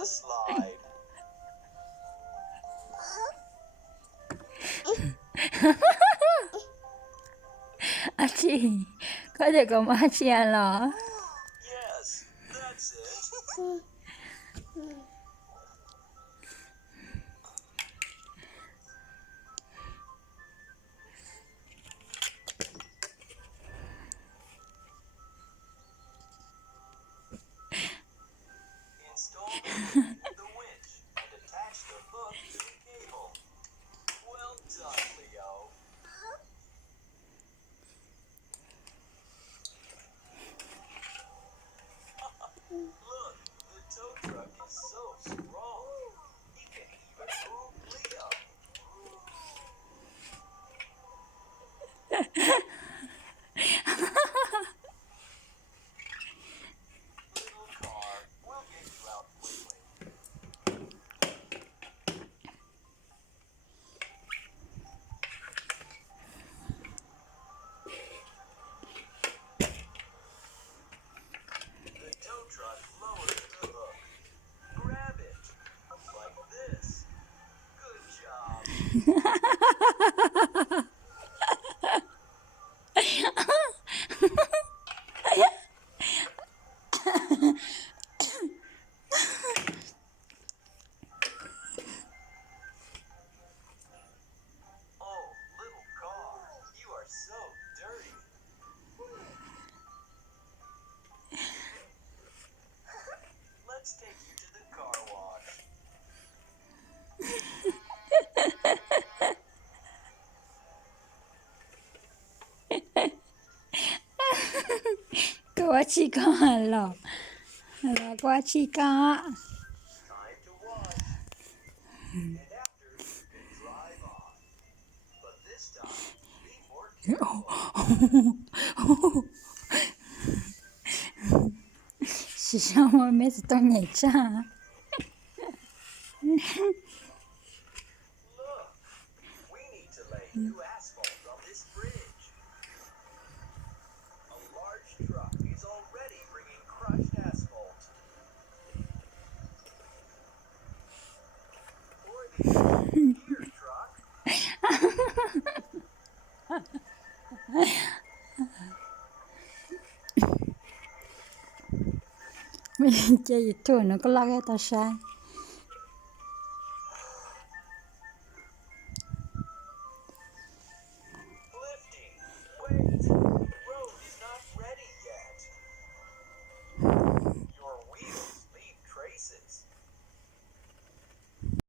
the slide. อาชีก็เด็กกับมาเชียนเหรอ Yes, that's it. Install the winch and attach the hook to the cable. Well done, Leo. Look, the tow truck is so strong. He can even move Leo. Little car, we'll get you out quickly. The tow truck lowers the hook. Grab it. Like this. Good job. Oh, little car, you are so dirty. Let's take you to the car wash. ก็ว่าชีก็หันหรอกแล้วก็ว่าชีก็ Time to wash. And after, you can drive off. But this time, be more careful. 是让我妹子当年长。 Look, we need to lay new asphalt on this bridge. A large truck is already bringing crushed asphalt. Pour the asphalt here, truck. ไม่เจออยู่ตัวหนูก็ลากให้ตาชาย